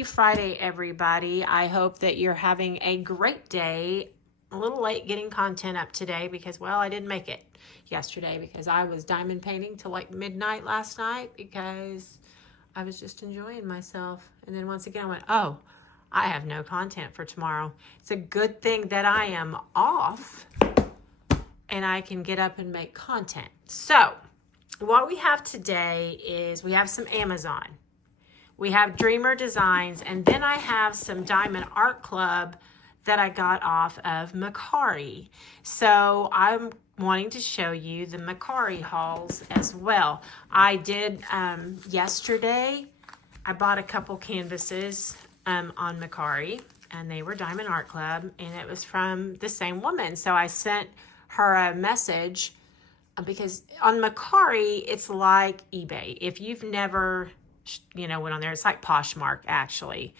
Happy Friday, everybody. I hope that you're having a great day. A little late getting content up today because, well, I didn't make it yesterday because I was diamond painting till like midnight last night because I was just enjoying myself. And then once again, I went, oh, I have no content for tomorrow. It's a good thing that I am off and I can get up and make content. So what we have today is we have some Amazon. We have Dreamer Designs, and then I have some Diamond Art Club that I got off of Mercari. So I'm wanting to show you the Mercari hauls as well. I did yesterday, I bought a couple canvases on Mercari, and they were Diamond Art Club, and it was from the same woman. So I sent her a message because on Mercari, it's like eBay. If you've never went on there, it's like Poshmark actually,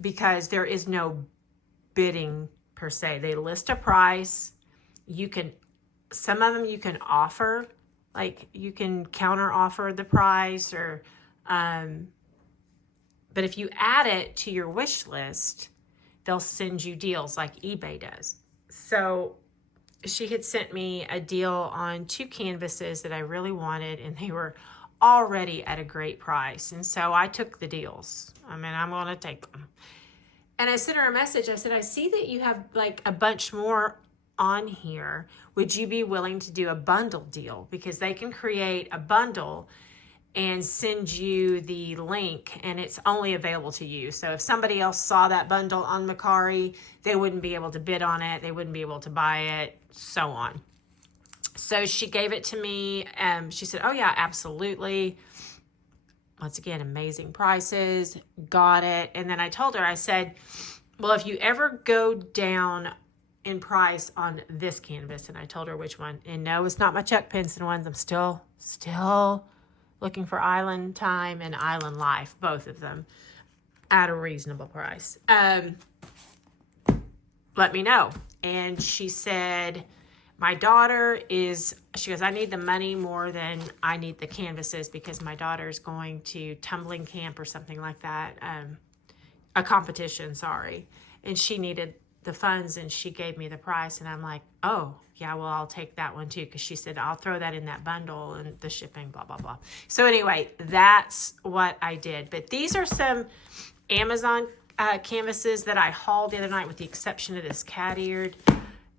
because there is no bidding per se. They list a price. Some of them you can offer, like you can counter offer the price, or but if you add it to your wish list, they'll send you deals like eBay does. So she had sent me a deal on 2 canvases that I really wanted, and they were already at a great price. And so I took the deals. I mean, I'm going to take them. And I sent her a message. I said, I see that you have like a bunch more on here. Would you be willing to do a bundle deal? Because they can create a bundle and send you the link, and it's only available to you. So if somebody else saw that bundle on Mercari, they wouldn't be able to bid on it. They wouldn't be able to buy it, so on. So she gave it to me. She said, oh yeah, absolutely. Once again, amazing prices, got it. And then I told her, I said, well, if you ever go down in price on this canvas, and I told her which one. And no, it's not my Chuck Pinson ones. I'm still looking for Island Time and Island Life, both of them at a reasonable price. Let me know. And she said, my daughter she goes, I need the money more than I need the canvases because my daughter's going to tumbling camp or something like that. A competition, sorry. And she needed the funds, and she gave me the price. And I'm like, oh, yeah, well, I'll take that one too. Because she said, I'll throw that in that bundle and the shipping, blah, blah, blah. So anyway, that's what I did. But these are some Amazon canvases that I hauled the other night, with the exception of this Cateared.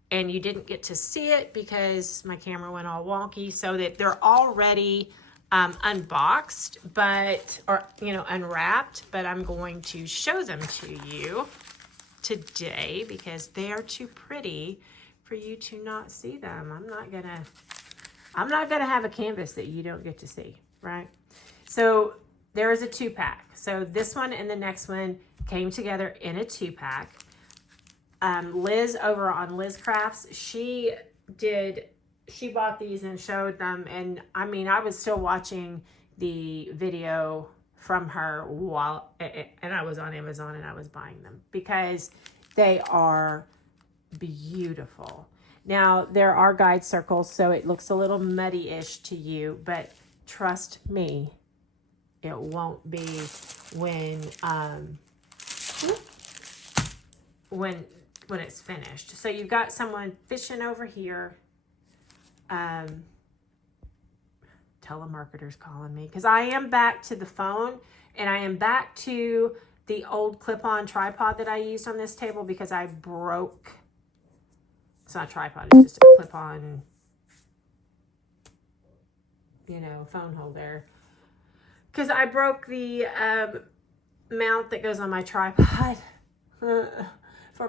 And you didn't get to see it because my camera went all wonky, so that they're already unboxed, unwrapped, but I'm going to show them to you today because they are too pretty for you to not see them. I'm not gonna have a canvas that you don't get to see, right? So there is a 2-pack. So this one and the next one came together in a 2-pack. Liz over on Liz Crafts, she bought these and showed them, and I mean, I was still watching the video from her and I was on Amazon and I was buying them because they are beautiful. Now there are guide circles, so it looks a little muddy-ish to you, but trust me, it won't be when it's finished. So you've got someone fishing over here. Telemarketer's calling me because I am back to the phone, and I am back to the old clip-on tripod that I used on this table because I broke. It's not a tripod, it's just a clip-on, phone holder. Because I broke the mount that goes on my tripod for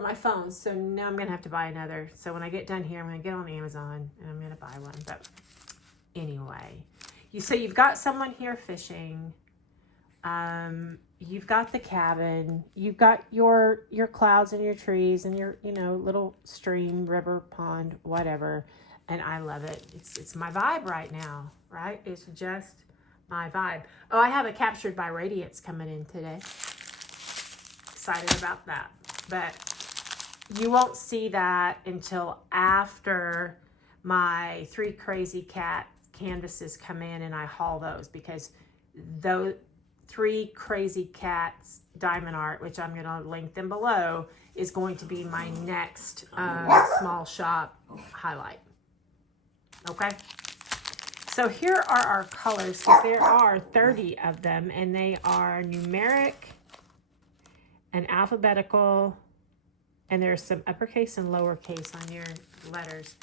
my phone. So now I'm going to have to buy another. So when I get done here, I'm going to get on Amazon and I'm going to buy one. But anyway, so you've got someone here fishing. You've got the cabin. You've got your clouds and your trees and your, little stream, river, pond, whatever. And I love it. It's my vibe right now, right? It's just my vibe. Oh, I have a Captured by Radiance coming in today. Excited about that. But you won't see that until after my 3 Krazy Kat canvases come in and I haul those, because those 3 Krazy Kats diamond art, which I'm going to link them below, is going to be my next small shop highlight. Okay. So here are our colors, because there are 30 of them, and they are numeric and alphabetical, and there's some uppercase and lowercase on your letters.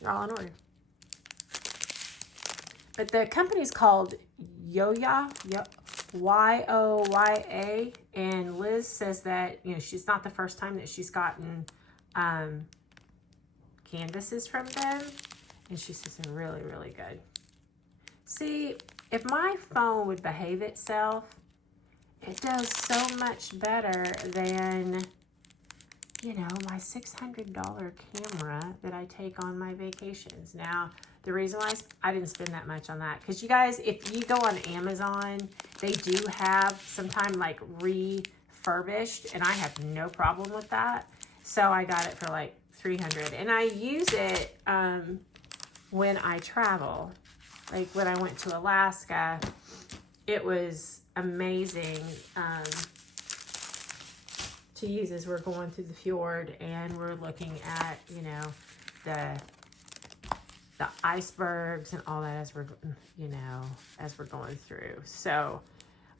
They're all in order. But the company's called Yoya, Y-O-Y-A, and Liz says that, you know, she's not the first time that she's gotten canvases from them, and she says they're really, really good. See, if my phone would behave itself, it does so much better than, you know, my $600 camera that I take on my vacations. Now, the reason why I didn't spend that much on that, because you guys, if you go on Amazon, they do have sometimes like refurbished, and I have no problem with that. So I got it for like $300, and I use it when I travel. Like when I went to Alaska, it was amazing to use as we're going through the fjord and we're looking at, you know, the icebergs and all that as we're, you know, as we're going through. So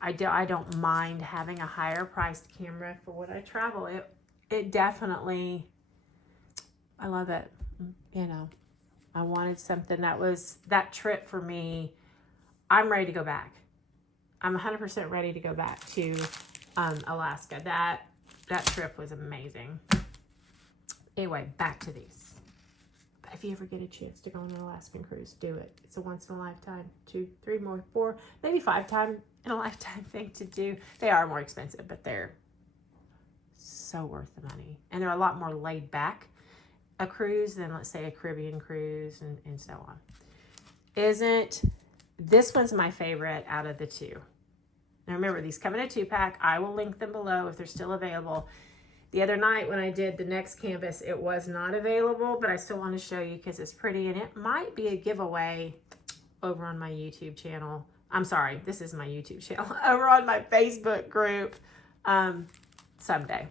I don't mind having a higher priced camera for when I travel. It definitely, I love it. You know, I wanted something that trip for me. I'm ready to go back. I'm 100% ready to go back to Alaska. That trip was amazing. Anyway, back to these. But if you ever get a chance to go on an Alaskan cruise, do it. It's a once in a lifetime, 2, 3 more, 4, maybe 5 times in a lifetime thing to do. They are more expensive, but they're so worth the money. And they're a lot more laid back a cruise than, let's say, a Caribbean cruise and so on. This one's my favorite out of the 2. Now remember, these come in a 2-pack. I will link them below if they're still available. The other night when I did the next canvas, it was not available, but I still want to show you because it's pretty, and it might be a giveaway over on my YouTube channel. I'm sorry, this is my YouTube channel. Over on my Facebook group someday.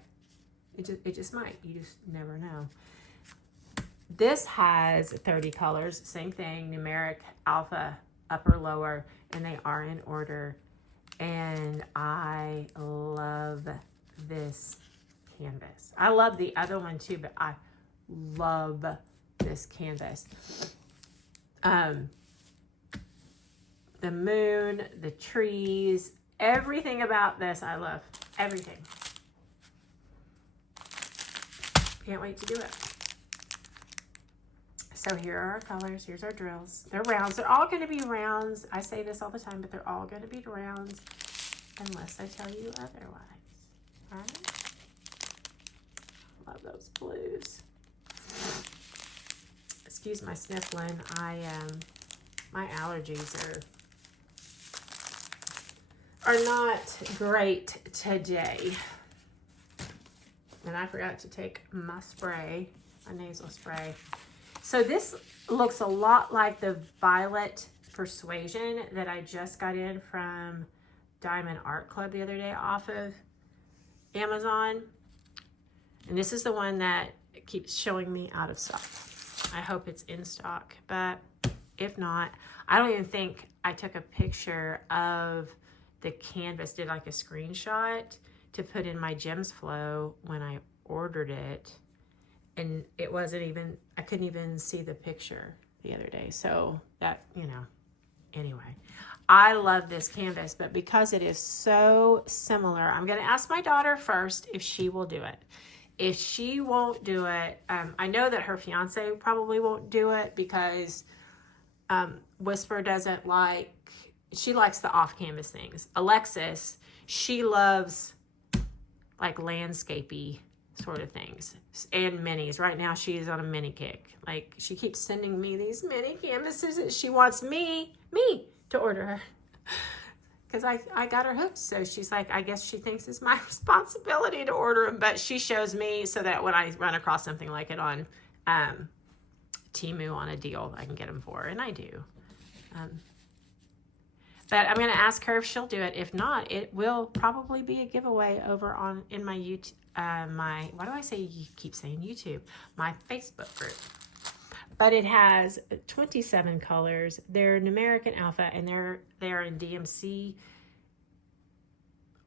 It just might. You just never know. This has 30 colors. Same thing, numeric, alpha, upper, lower, and they are in order. And I love this canvas. I love the other one too, but I love this canvas. The moon, the trees, everything about this I love. Everything. Can't wait to do it. So here are our colors. Here's our drills. They're rounds. They're all going to be rounds. I say this all the time, but they're all going to be rounds unless I tell you otherwise. All right? Love those blues. Excuse my sniffling. My allergies are not great today. And I forgot to take my spray, my nasal spray. So this looks a lot like the Violet Persuasion that I just got in from Diamond Art Club the other day off of Amazon. And this is the one that keeps showing me out of stock. I hope it's in stock, but if not, I don't even think I took a picture of the canvas, did like a screenshot to put in my Gems Flow when I ordered it. And it wasn't even, I couldn't even see the picture the other day. So that, you know, anyway. I love this canvas, but because it is so similar, I'm going to ask my daughter first if she will do it. If she won't do it, I know that her fiance probably won't do it because Whisper doesn't like, she likes the off-canvas things. Alexis, she loves like landscapey sort of things and minis. Right now she is on a mini kick. Like she keeps sending me these mini canvases that she wants me to order her because I got her hooked. So she's like, I guess she thinks it's my responsibility to order them, but she shows me so that when I run across something like it on Temu on a deal, I can get them for her, and I do. But I'm going to ask her if she'll do it. If not, it will probably be a giveaway over in my YouTube, why do I say, you keep saying YouTube? My Facebook group. But it has 27 colors. They're numeric and alpha, and they're in DMC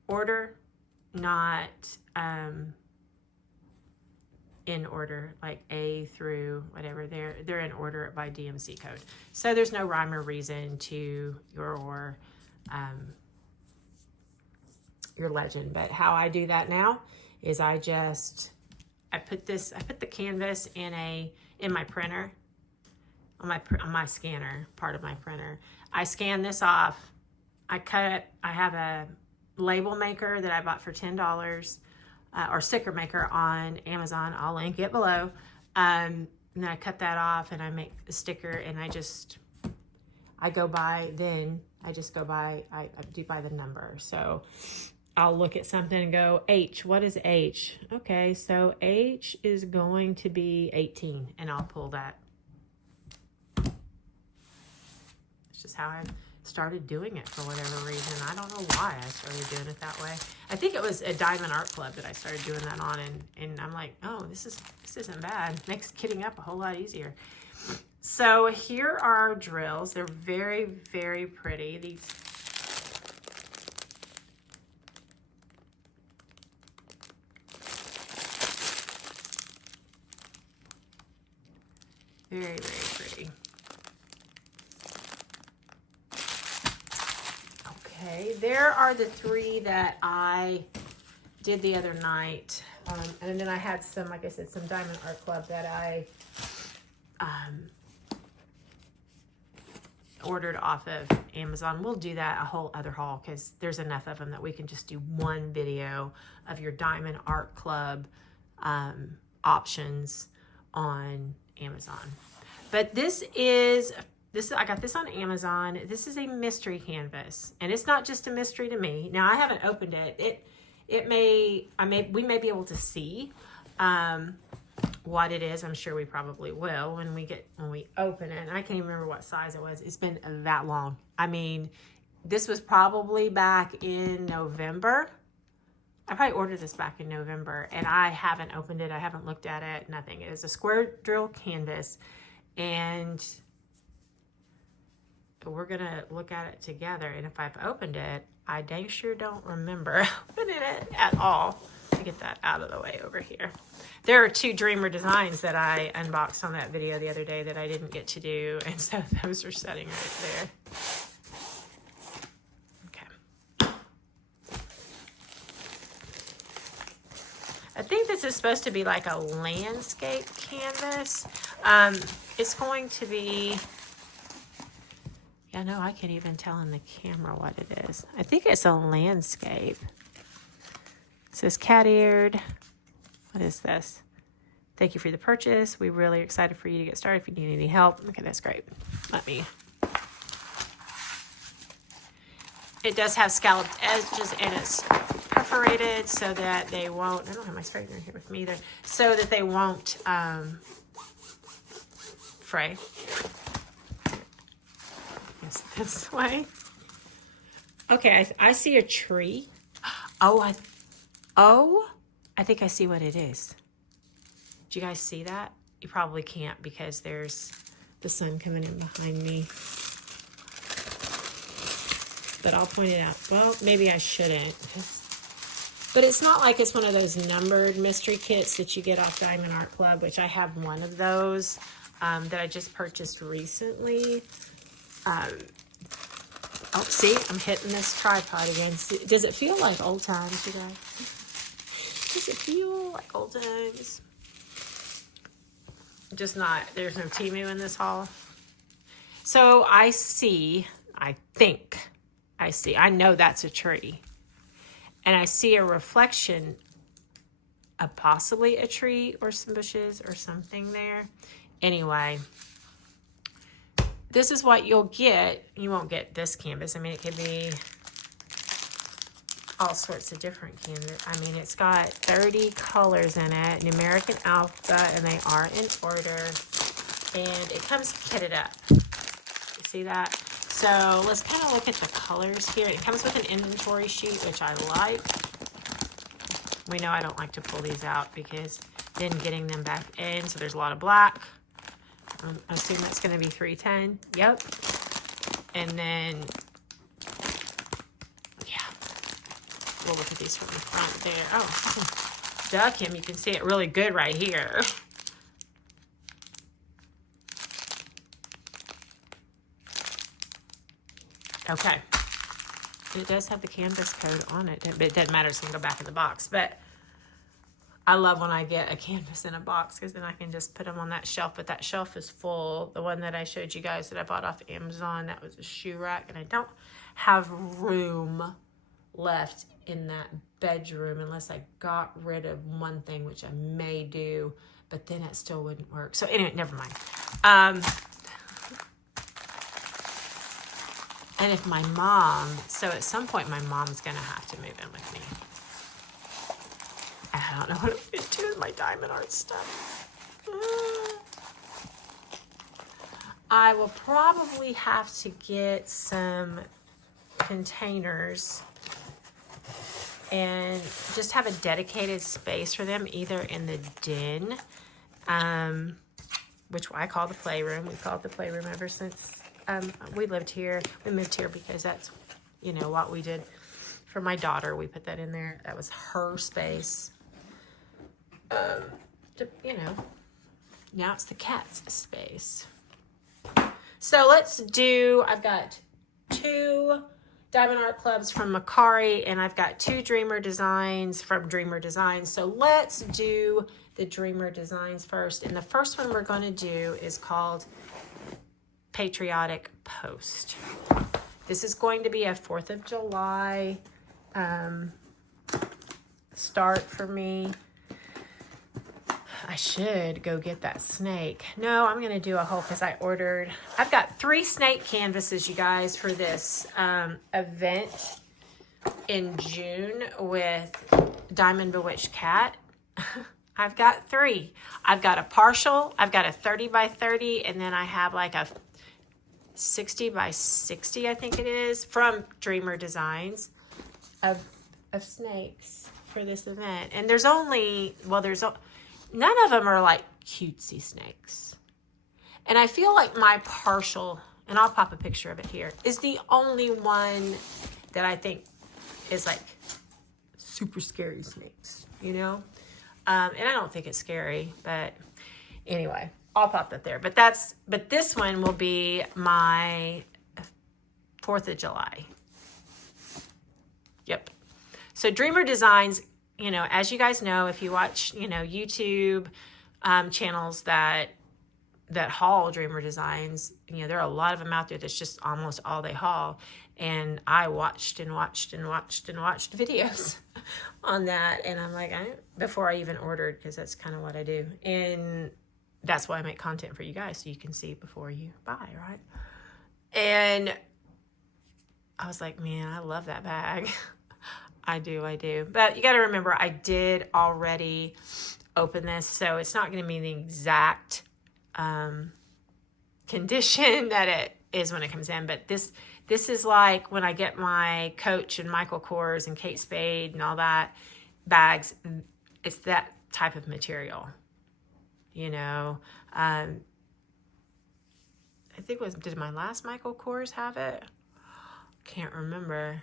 order, not in order, like A through whatever. They're in order by DMC code. So there's no rhyme or reason to your legend. But how I do that now is I put the canvas in my printer, on my scanner, part of my printer. I scan this off. I cut it. I have a label maker that I bought for $10. Or sticker maker on Amazon. I'll link it below. And then I cut that off and I make a sticker, and I do by the number. So I'll look at something and go, H, what is H? Okay, so H is going to be 18, and I'll pull that. It's just how I started doing it for whatever reason. I don't know why I started doing it that way. I think it was a Diamond Art Club that I started doing that on, and I'm like, oh, this isn't bad. Makes kitting up a whole lot easier. So here are our drills. They're very, very pretty. These very, very pretty. Okay, there are the 3 that I did the other night. And then I had some, like I said, some Diamond Art Club that I ordered off of Amazon. We'll do that a whole other haul because there's enough of them that we can just do one video of your Diamond Art Club options on Amazon. But I got this on Amazon. This is a mystery canvas, and it's not just a mystery to me. Now I haven't opened it. We may be able to see what it is. I'm sure we probably will when we open it. And I can't even remember what size it was. It's been that long. I mean, this was probably back in November. I probably ordered this back in November, and I haven't opened it. I haven't looked at it, nothing. It is a square drill canvas, and we're gonna look at it together. And if I've opened it, I dang sure don't remember opening it at all. Let me get that out of the way over here. There are 2 Dreamer designs that I unboxed on that video the other day that I didn't get to do, and so those are sitting right there. Okay. I think this is supposed to be like a landscape canvas. It's going to be, yeah, no, I can't even tell in the camera what it is. I think it's a landscape. It says Cateared. What is this? Thank you for the purchase. We're really excited for you to get started. If you need any help, okay, that's great. It does have scalloped edges, and it's perforated so that they won't, I don't have my straightener here with me either, so that they won't fray. Yes, this way. Okay, I see a tree. I think I see what it is. Do you guys see that? You probably can't because there's the sun coming in behind me. But I'll point it out. Well, maybe I shouldn't. But it's not like it's one of those numbered mystery kits that you get off Diamond Art Club, which I have one of those that I just purchased recently. Oh, see, I'm hitting this tripod again. Does it feel like old times, you guys? Does it feel like old times? Just not, there's no Temu in this haul. So I know that's a tree. And I see a reflection of possibly a tree or some bushes or something there. Anyway, this is what you'll get. You won't get this canvas. I mean, it could be all sorts of different canvas. I mean, it's got 30 colors in it, numeric and alpha, and they are in order. And it comes kitted up. You see that? So let's kind of look at the colors here. It comes with an inventory sheet, which I like. We know I don't like to pull these out because then getting them back in. So there's a lot of black. I assume that's going to be 310. Yep. And then, yeah, we'll look at these from the front there. Oh, duck him. You can see it really good right here. Okay. It does have the canvas code on it, but it doesn't matter. It's going to go back in the box. But I love when I get a canvas in a box because then I can just put them on that shelf. But that shelf is full. The one that I showed you guys that I bought off Amazon, that was a shoe rack. And I don't have room left in that bedroom unless I got rid of one thing, which I may do. But then it still wouldn't work. So anyway, never mind. And if my mom, so at some point my mom's going to have to move in with me. I don't know what I'm going to do with my diamond art stuff. I will probably have to get some containers and just have a dedicated space for them, either in the den, which I call the playroom. We've called it the playroom ever since we lived here. We moved here because that's, you know, what we did for my daughter. We put that in there. That was her space. You know, now it's the cat's space. So let's do, I've got 2 Diamond Art Clubs from Mercari, and I've got 2 Dreamer Designs from Dreamer Designs. So let's do the Dreamer Designs first. And the first one we're going to do is called Patriotic Post. This is going to be a 4th of July start for me. I should go get that snake. No, I'm going to do a whole because I've got 3 snake canvases, you guys, for this event in June with Diamond Bewitched Cat. I've got 3. I've got a partial, I've got a 30 by 30, and then I have like a 60 by 60, I think it is, from Dreamer Designs of snakes for this event. And there's only, well, none of them are like cutesy snakes. And I feel like my partial, and I'll pop a picture of it here, is the only one that I think is like super scary snakes, you know? And I don't think it's scary, but anyway, I'll pop that there. But this one will be my 4th of July. Yep. So Dreamer Designs, you know, as you guys know, if you watch, you know, YouTube channels that haul Dreamer Designs, you know, there are a lot of them out there. That's just almost all they haul. And I watched videos on that. And I'm like, before I even ordered, because that's kind of what I do. And that's why I make content for you guys, so you can see before you buy, right? And I was like, man, I love that bag. I do. But you got to remember, I did already open this, so it's not going to be the exact condition that it is when it comes in. But this is like when I get my Coach and Michael Kors and Kate Spade and all that bags, it's that type of material. You know, I think did my last Michael Kors have it? Can't remember.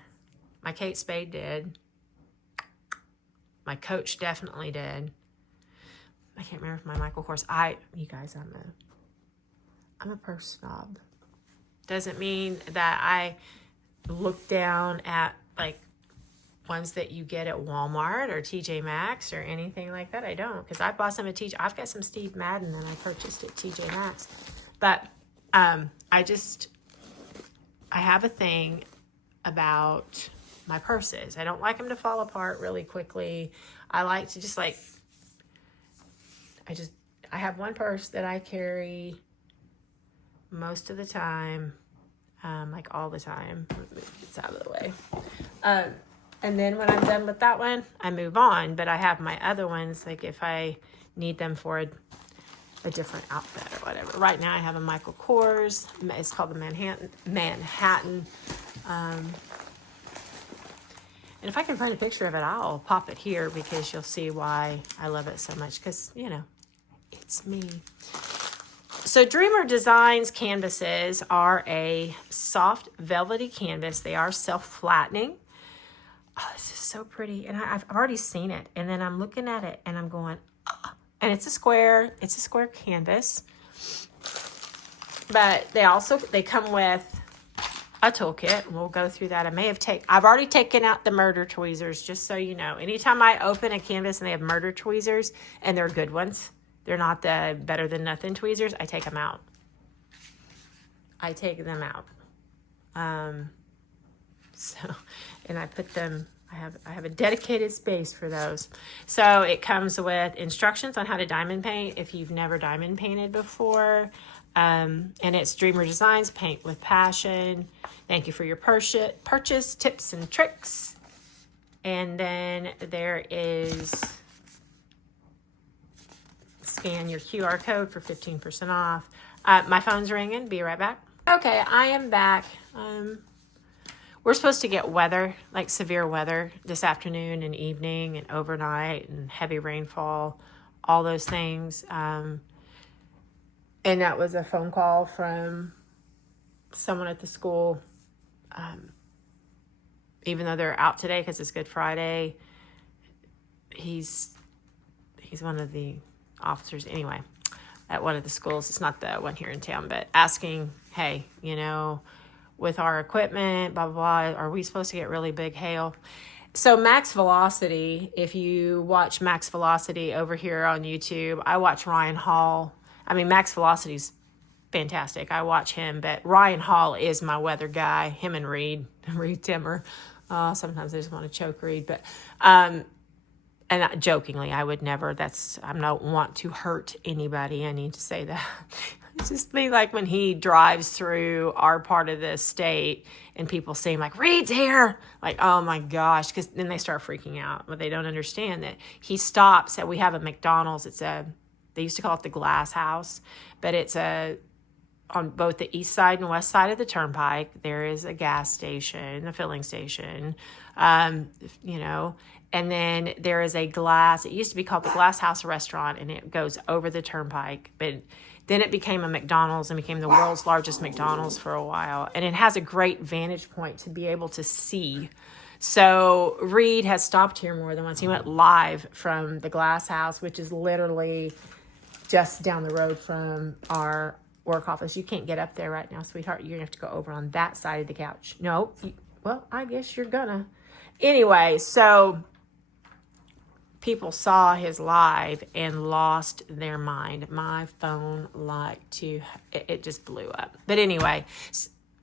My Kate Spade did. My Coach definitely did. I can't remember if my Michael Kors. You guys, I'm a purse snob. Doesn't mean that I look down at like ones that you get at Walmart or TJ Maxx or anything like that. I don't, because I bought some at TJ. I've got some Steve Madden that I purchased at TJ Maxx. But I have a thing about my purses. I don't like them to fall apart really quickly. I like to just like, I have one purse that I carry most of the time, like all the time. It's out of the way. And then when I'm done with that one, I move on. But I have my other ones, like if I need them for a different outfit or whatever. Right now I have a Michael Kors. It's called the Manhattan. And if I can find a picture of it, I'll pop it here because you'll see why I love it so much. Because, you know, it's me. So Dreamer Designs canvases are a soft velvety canvas. They are self-flattening. Oh, this is so pretty. And I've already seen it. And then I'm looking at it and I'm going, oh. And it's a square canvas. But they come with a toolkit. We'll go through that. I've already taken out the murder tweezers, just so you know. Anytime I open a canvas and they have murder tweezers, and they're good ones, they're not the better than nothing tweezers, I take them out. I take them out. And I put them, I have a dedicated space for those. So it comes with instructions on how to diamond paint if you've never diamond painted before. And it's Dreamer Designs, paint with passion. Thank you for your purchase, tips and tricks. And then there is scan your QR code for 15% off. My phone's ringing. Be right back. Okay, I am back. We're supposed to get weather, like severe weather this afternoon and evening and overnight and heavy rainfall, all those things. And that was a phone call from someone at the school. Even though they're out today because it's Good Friday, he's one of the officers anyway at one of the schools. It's not the one here in town, but asking, hey, you know, with our equipment, blah, blah, blah, are we supposed to get really big hail? So Max Velocity, if you watch Max Velocity over here on YouTube, I watch Ryan Hall. I mean, Max Velocity's fantastic. I watch him, but Ryan Hall is my weather guy. Him and Reed Timmer. Sometimes I just want to choke Reed, but and jokingly, I would never. I don't want to hurt anybody. I need to say that. It's just me, like when he drives through our part of the state and people see him like, Reed's here. Like, oh my gosh. Because then they start freaking out. But they don't understand that he stops we have a McDonald's. They used to call it the Glass House. But it's on both the east side and west side of the turnpike. There is a gas station, a filling station, you know. And then there is it used to be called the Glass House Restaurant, and it goes over the turnpike. But then it became a McDonald's and became the world's largest McDonald's for a while. And it has a great vantage point to be able to see. So Reed has stopped here more than once. He went live from the Glass House, which is literally just down the road from our work office. You can't get up there right now, sweetheart. You're going to have to go over on that side of the couch. No, well, I guess you're gonna. Anyway, so people saw his live and lost their mind. My phone it just blew up. But anyway,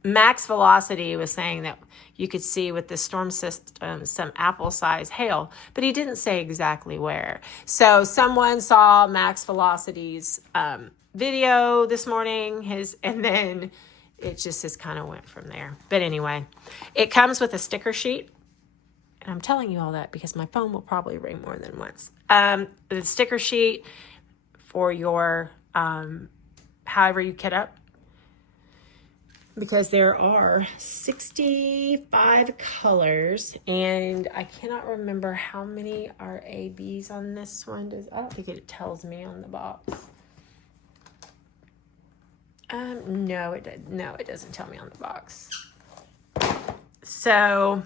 Max Velocity was saying that you could see with the storm system some apple-sized hail, but he didn't say exactly where. So someone saw Max Velocity's video this morning, and then it just kind of went from there. But anyway, it comes with a sticker sheet. And I'm telling you all that because my phone will probably ring more than once. The sticker sheet for your, however you kit up. Because there are 65 colors. And I cannot remember how many are ABs on this one. I don't think it tells me on the box. No, it doesn't tell me on the box. So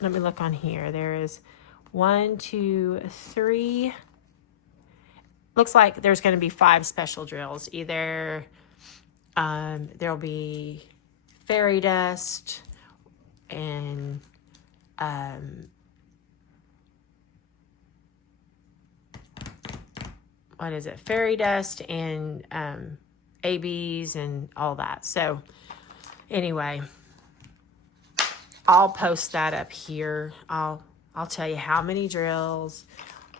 let me look on here. There is 1, 2, 3. Looks like there's going to be 5 special drills. Either there'll be fairy dust and what is it? Fairy dust and ABs and all that. So anyway, I'll post that up here. I'll tell you how many drills,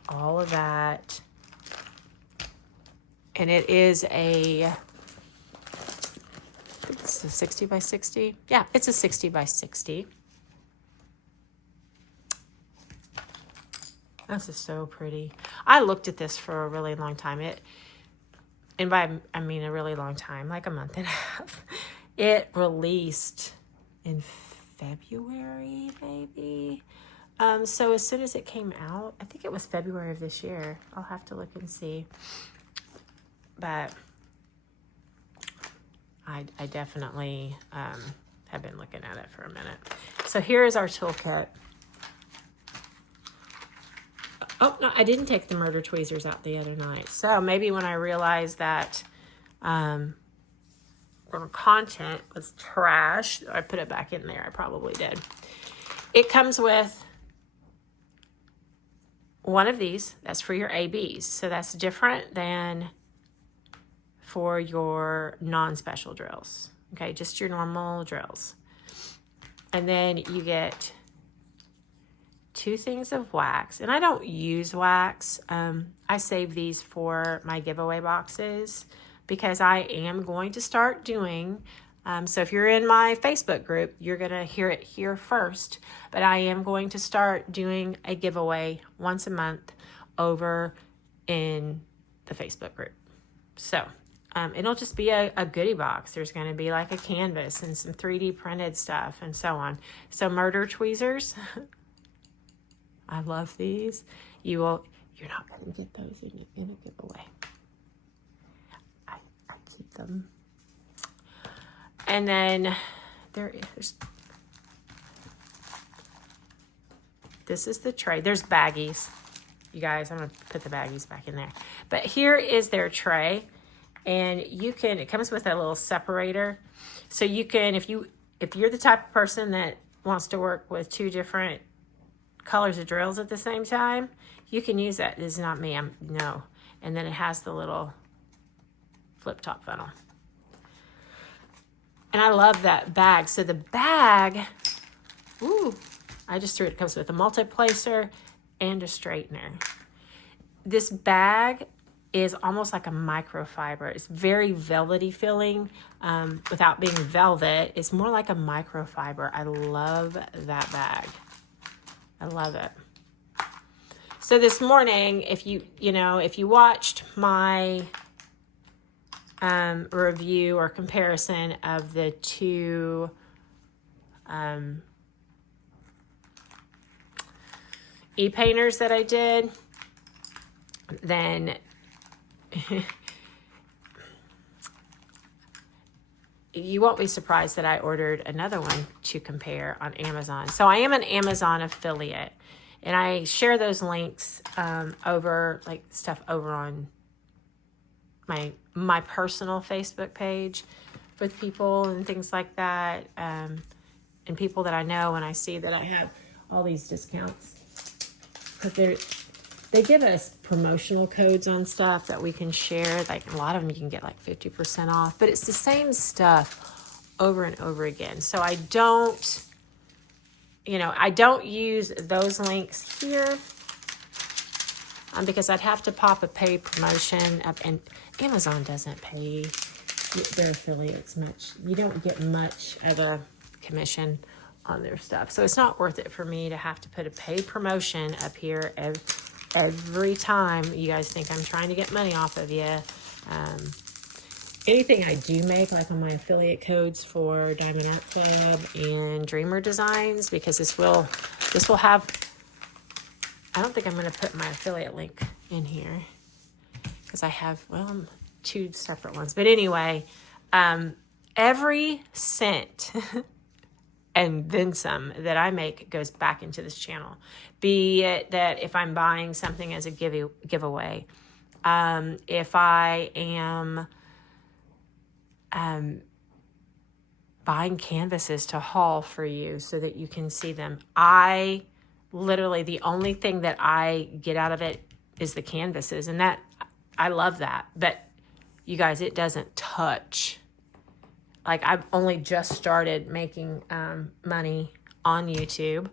all of that. And it's a 60 by 60. Yeah, it's a 60 by 60. This is so pretty. I looked at this for a really long time. and by, I mean a really long time, like a month and a half. It released in February, maybe. So as soon as it came out, I think it was February of this year. I'll have to look and see. But I definitely have been looking at it for a minute. So here is our toolkit. Oh, no, I didn't take the murder tweezers out the other night. So maybe when I realized that our content was trash, I put it back in there. I probably did. It comes with one of these. That's for your ABs. So that's different than for your non-special drills. Okay, just your normal drills. And then you get 2 things of wax. And I don't use wax. I save these for my giveaway boxes because I am going to start doing, so if you're in my Facebook group, you're going to hear it here first, but I am going to start doing a giveaway once a month over in the Facebook group. So it'll just be a goodie box. There's going to be like a canvas and some 3D printed stuff and so on. So murder tweezers. I love these. You're not going to get those in a giveaway. I keep them. And then this is the tray. There's baggies. You guys, I'm going to put the baggies back in there. But here is their tray. And it comes with a little separator. So you can, if you're the type of person that wants to work with 2 different colors of drills at the same time, you can use that. This is not me. No. And then it has the little flip top funnel. And I love that bag. So the bag, I just threw it. It comes with a multi-placer and a straightener. This bag is almost like a microfiber. It's very velvety feeling without being velvet. It's more like a microfiber. I love that bag. I love it. So this morning, if you watched my review or comparison of the 2 e-painters that I did, then you won't be surprised that I ordered another one to compare on Amazon. So I am an Amazon affiliate, and I share those links over on my personal Facebook page with people and things like that, and people that I know when I see that I have all these discounts. Because they give us promotional codes on stuff that we can share. Like a lot of them you can get like 50% off, but it's the same stuff over and over again. So I don't use those links here because I'd have to pop a paid promotion up, and Amazon doesn't pay their affiliates much. You don't get much of a commission on their stuff. So it's not worth it for me to have to put a paid promotion up here every time you guys think I'm trying to get money off of you. Anything I do make, like on my affiliate codes for Diamond Art Club and Dreamer Designs, because this will have, I don't think I'm going to put my affiliate link in here because I have, 2 separate ones. But anyway, every cent and then some that I make goes back into this channel. Be it that if I'm buying something as a giveaway, if I am buying canvases to haul for you so that you can see them. I literally, the only thing that I get out of it is the canvases, and that I love that. But you guys, it doesn't touch. Like, I've only just started making money on YouTube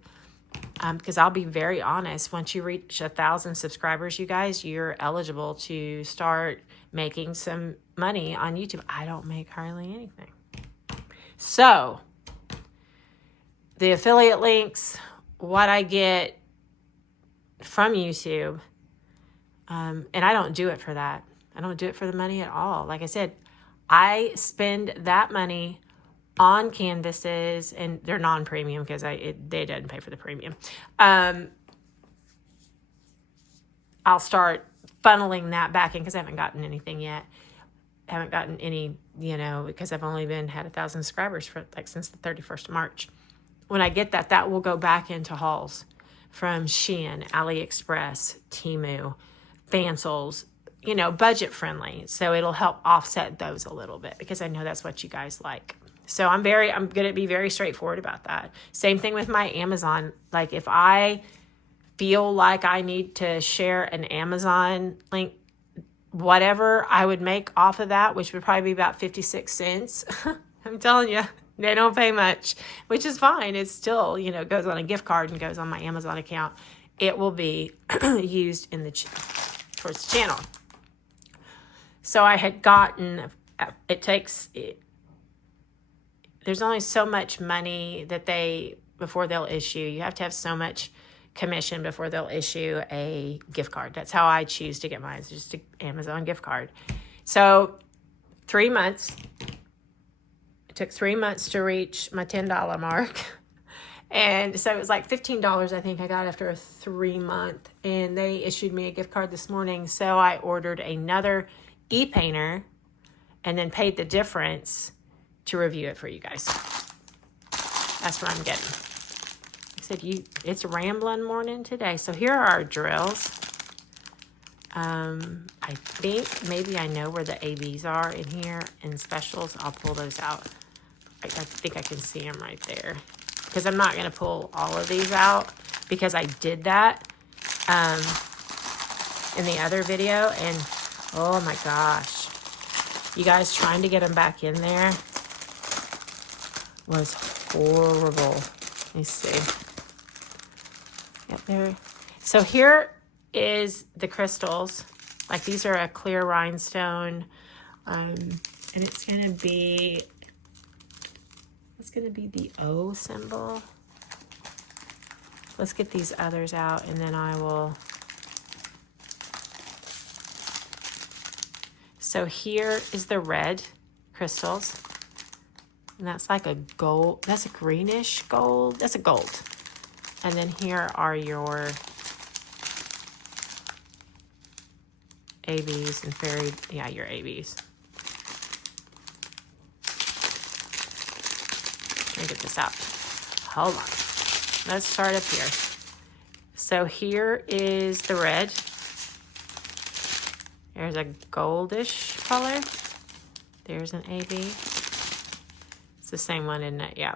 because I'll be very honest, once you reach 1,000 subscribers, you guys, you're eligible to start making some money on YouTube. I don't make hardly anything. So the affiliate links, what I get from YouTube, and I don't do it for that. I don't do it for the money at all. Like I said, I spend that money on canvases, and they're non-premium because they didn't pay for the premium. I'll start funneling that back in because I haven't gotten anything yet. I haven't gotten any, because I've only had 1,000 subscribers for since the 31st of March. When I get that, that will go back into hauls from Shein, AliExpress, Temu, Fansels, budget friendly. So it'll help offset those a little bit because I know that's what you guys like. So I'm going to be very straightforward about that. Same thing with my Amazon. Like if I feel like I need to share an Amazon link, whatever I would make off of that, which would probably be about 56 cents. I'm telling you, they don't pay much, which is fine. It's still, goes on a gift card and goes on my Amazon account. It will be used in towards the channel. So I had gotten, there's only so much money that before they'll issue. You have to have so much commission before they'll issue a gift card. That's how I choose to get mine. It's just an Amazon gift card. So 3 months. It took 3 months to reach my $10 mark. And so it was like $15 I think I got after a 3 month. And they issued me a gift card this morning. So I ordered another e-painter and then paid the difference to review it for you guys. That's what I'm getting. It's a rambling morning today. So here are our drills. I think maybe I know where the ABs are in here in specials. I'll pull those out. I think I can see them right there. Because I'm not going to pull all of these out because I did that in the other video. And oh my gosh. You guys trying to get them back in there was horrible. Let me see. Yep, there. So here is the crystals. Like these are a clear rhinestone. And it's gonna be the O symbol. Let's get these others out and then I will. So here is the red crystals. And that's like a gold. That's a greenish gold. That's a gold. And then here are your ABs and your ABs. Let me get this out. Hold on. Let's start up here. So here is the red. There's a goldish color. There's an AB. It's the same one, isn't it? Yeah.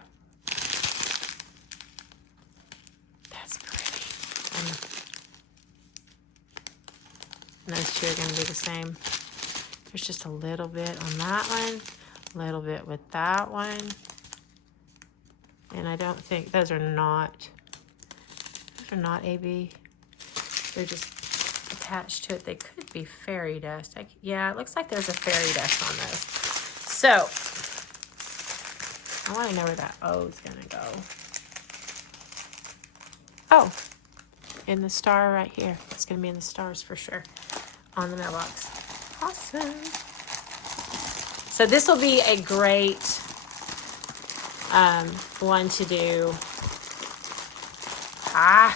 And those two are going to be the same. There's just a little bit on that one, a little bit with that one. And I don't think those are not AB. They're just attached to it. They could be fairy dust. Yeah, it looks like there's a fairy dust on those. So I want to know where that O is going to go. Oh, in the star right here. It's going to be in the stars for sure on the mailbox. Awesome. So this will be a great one to do.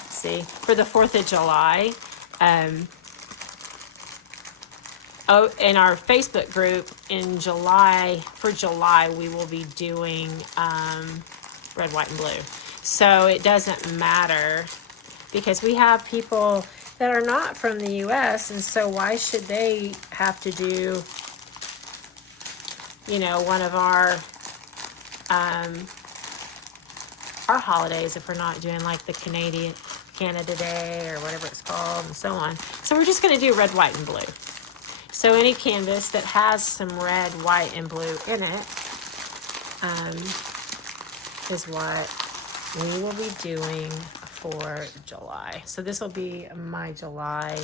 See, for the 4th of July. In our Facebook group in July, we will be doing red, white, and blue. So it doesn't matter because we have people that are not from the U.S. and so why should they have to do, one of our holidays if we're not doing like the Canada Day or whatever it's called and so on. So we're just going to do red, white, and blue. So any canvas that has some red, white, and blue in it is what we will be doing for July. So this will be my July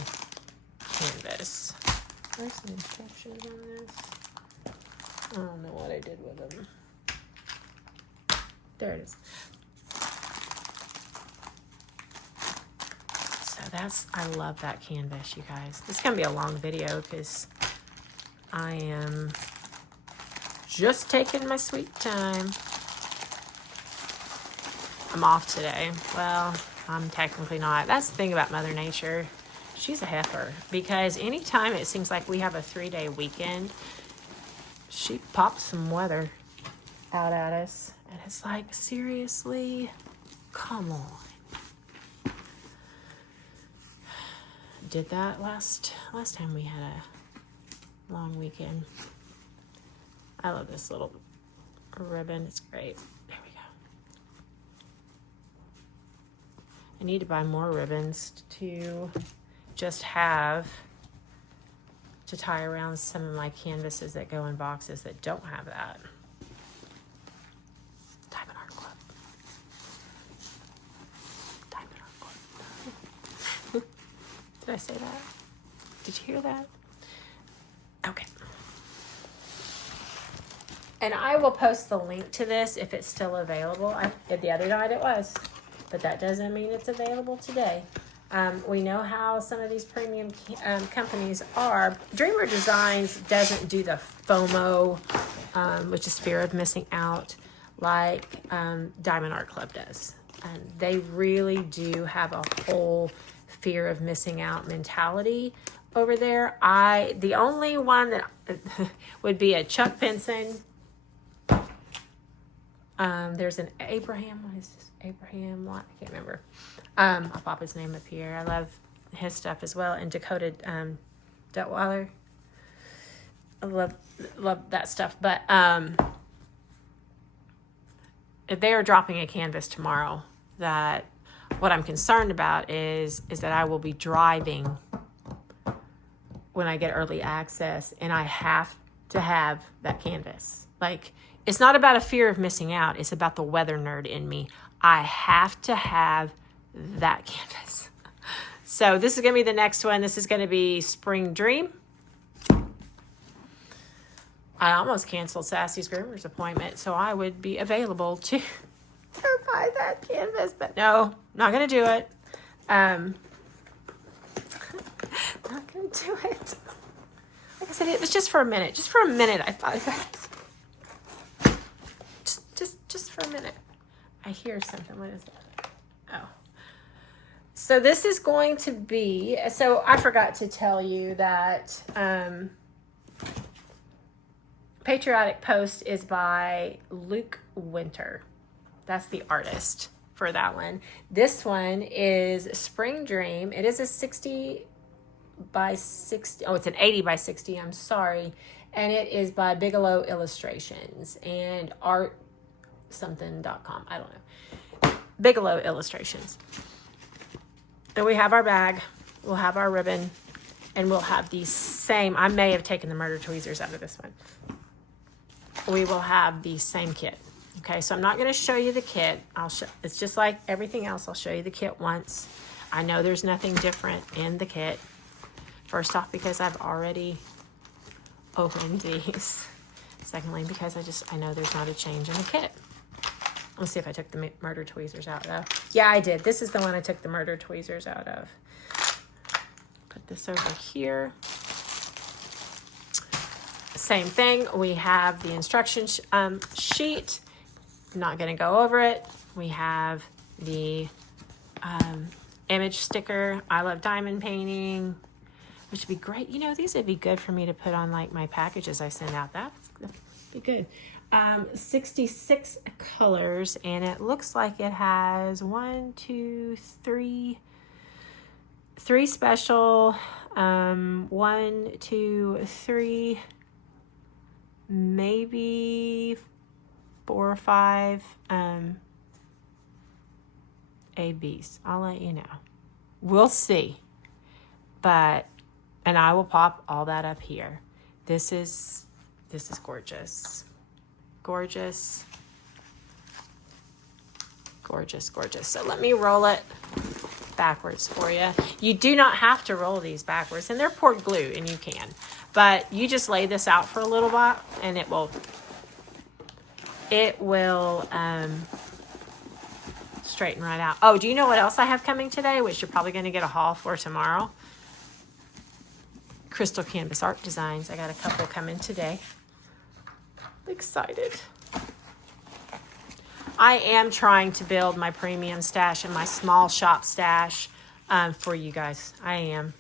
canvas. Where's the instructions on this? I don't know what I did with them. There it is. So I love that canvas, you guys. This is going to be a long video because I am just taking my sweet time. I'm off today. Well, I'm technically not. That's the thing about Mother Nature. She's a heifer, because anytime it seems like we have a 3-day weekend, she pops some weather out at us. And it's like, seriously? Come on. Did that last time we had a long weekend. I love this little ribbon. It's great. There we go. I need to buy more ribbons to just have to tie around some of my canvases that go in boxes that don't have that. Diamond Art Club. Diamond Art Club. Did I say that? Did you hear that? Okay. And I will post the link to this if it's still available. The other night it was, but that doesn't mean it's available today. We know how some of these premium companies are. Dreamer Designs doesn't do the FOMO, which is fear of missing out, like Diamond Art Club does. And they really do have a whole fear of missing out mentality over there. The only one that would be a Chuck Pinson. There's an Abraham. What is this? Abraham. What? I can't remember. I'll pop his name up here. I love his stuff as well. And Dakota Detweiler. I love that stuff. But if they are dropping a canvas tomorrow, that what I'm concerned about is that I will be driving when I get early access, and I have to have that canvas. Like, it's not about a fear of missing out. It's about the weather nerd in me. I have to have that canvas. So this is going to be the next one. This is going to be Spring Dream. I almost canceled Sassy's groomer's appointment, so I would be available to buy that canvas. But no, not going to do it. Not going to do it. Like I said, it was just for a minute. Just for a minute, I thought of that. Just for a minute. I hear something. What is that? Oh. So this is going to be, so I forgot to tell you that Patriotic Post is by Luke Winter. That's the artist for that one. This one is Spring Dream. It is a 60 by 60. Oh, it's an 80 by 60. I'm sorry. And it is by Bigelow Illustrations and artsomething.com. I don't know. Bigelow Illustrations. And we have our bag. We'll have our ribbon. And we'll have the same. I may have taken the murder tweezers out of this one. We will have the same kit. Okay, so I'm not going to show you the kit. It's just like everything else. I'll show you the kit once. I know there's nothing different in the kit. First off, because I've already opened these. Secondly, because I know there's not a change in the kit. Let's see if I took the murder tweezers out though. Yeah, I did. This is the one I took the murder tweezers out of. Put this over here. Same thing. We have the instruction sheet. Not going to go over it. We have the image sticker. I love diamond painting, which would be great. You know, these would be good for me to put on like my packages I send out. That'd be good. 66 colors, and it looks like it has 3 special, 1, 2, 3, maybe 4 or 5 ABs. I'll let you know. We'll see. And I will pop all that up here. This is gorgeous. Gorgeous. Gorgeous, gorgeous. So let me roll it backwards for you. You do not have to roll these backwards, and they're poured glue, and you can. But you just lay this out for a little while, and it will straighten right out. Oh, do you know what else I have coming today, which you're probably going to get a haul for tomorrow? Crystal Canvas Art Designs. I got a couple coming today. Excited. I am trying to build my premium stash and my small shop stash for you guys. I am.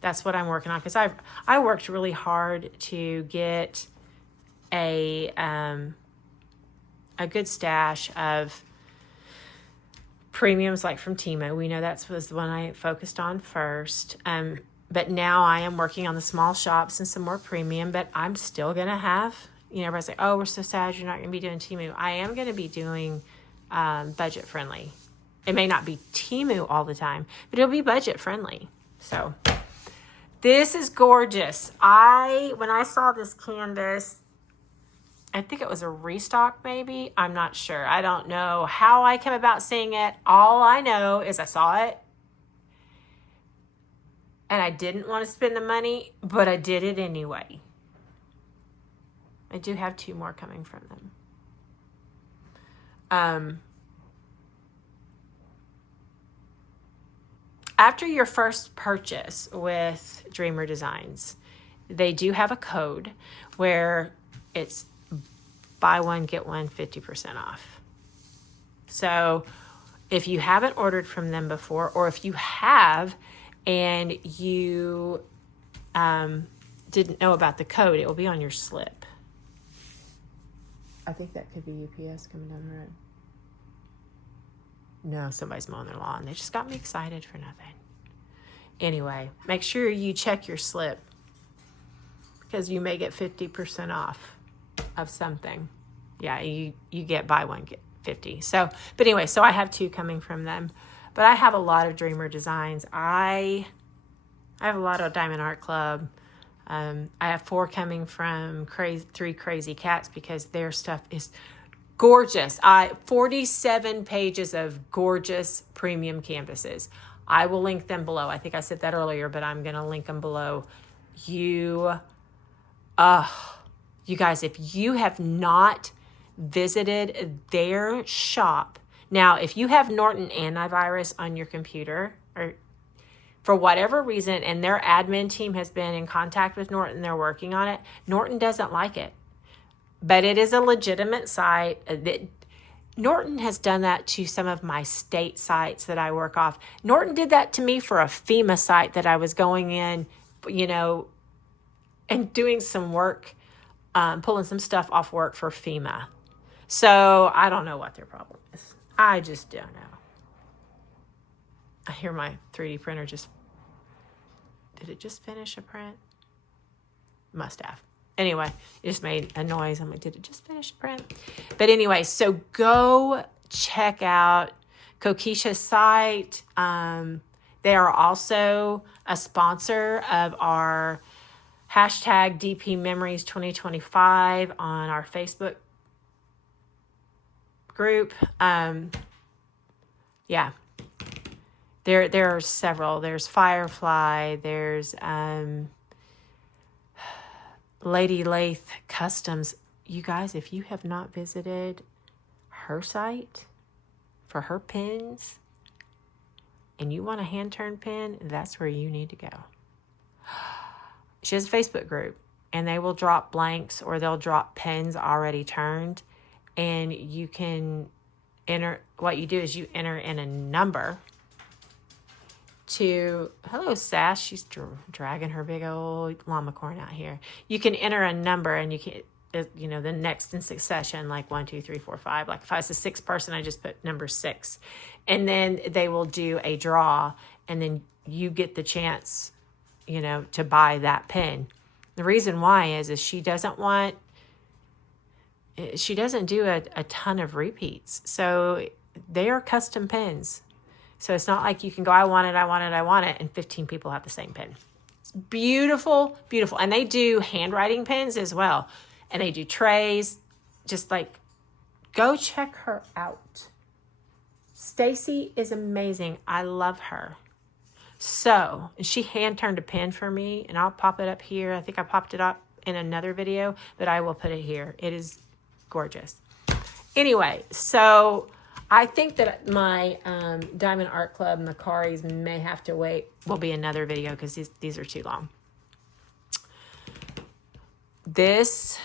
That's what I'm working on, because I worked really hard to get a good stash of premiums, like from Timo. We know that was the one I focused on first. But now I am working on the small shops and some more premium, but I'm still going to have, everybody's like, oh, we're so sad you're not going to be doing Temu. I am going to be doing budget friendly. It may not be Temu all the time, but it'll be budget friendly. So this is gorgeous. When I saw this canvas, I think it was a restock maybe. I'm not sure. I don't know how I came about seeing it. All I know is I saw it. And I didn't want to spend the money, but I did it anyway. I do have 2 more coming from them. After your first purchase with Dreamer Designs, they do have a code where it's buy one, get one 50% off. So if you haven't ordered from them before, or if you have and you didn't know about the code, it will be on your slip. I think that could be UPS coming down the road. No, somebody's mowing their lawn. They just got me excited for nothing. Anyway, make sure you check your slip, because you may get 50% off of something. Yeah, you get buy one, get 50. So, but anyway, so I have 2 coming from them. But I have a lot of Dreamer Designs. I have a lot of Diamond Art Club. I have 4 coming from 3 Krazy Kats, because their stuff is gorgeous. 47 pages of gorgeous premium canvases. I will link them below. I think I said that earlier, but I'm going to link them below. You guys, if you have not visited their shop, now, if you have Norton antivirus on your computer, or for whatever reason, and their admin team has been in contact with Norton, they're working on it, Norton doesn't like it. But it is a legitimate site. Norton has done that to some of my state sites that I work off. Norton did that to me for a FEMA site that I was going in, and doing some work, pulling some stuff off work for FEMA. So I don't know what their problem is. I just don't know. I hear my 3D printer did it just finish a print? Must have. Anyway, it just made a noise. I'm like, did it just finish a print? But anyway, so go check out Kokisha's site. They are also a sponsor of our hashtag DP Memories 2025 on our Facebook group. Yeah, there are several. There's Firefly. There's Lady Lathe Customs. You guys, if you have not visited her site for her pins and you want a hand-turned pin, that's where you need to go. She has a Facebook group, and they will drop blanks, or they'll drop pins already turned, and you can enter. What you do is you enter in a number to, hello Sass, she's dragging her big old llama corn out here. You can enter a number, and you can, the next in succession, like 1, 2, 3, 4, 5. Like if I was a 6th person, I just put number 6, and then they will do a draw, and then you get the chance, to buy that pin. The reason why is she doesn't do a ton of repeats. So they are custom pins. So it's not like you can go, I want it, and 15 people have the same pin. It's beautiful, beautiful. And they do handwriting pins as well. And they do trays. Just like, go check her out. Stacy is amazing. I love her. So, she hand-turned a pin for me, and I'll pop it up here. I think I popped it up in another video, but I will put it here. It is gorgeous. Anyway, so I think that my Diamond Art Club Mercaris may have to wait. Will be another video because these are too long. This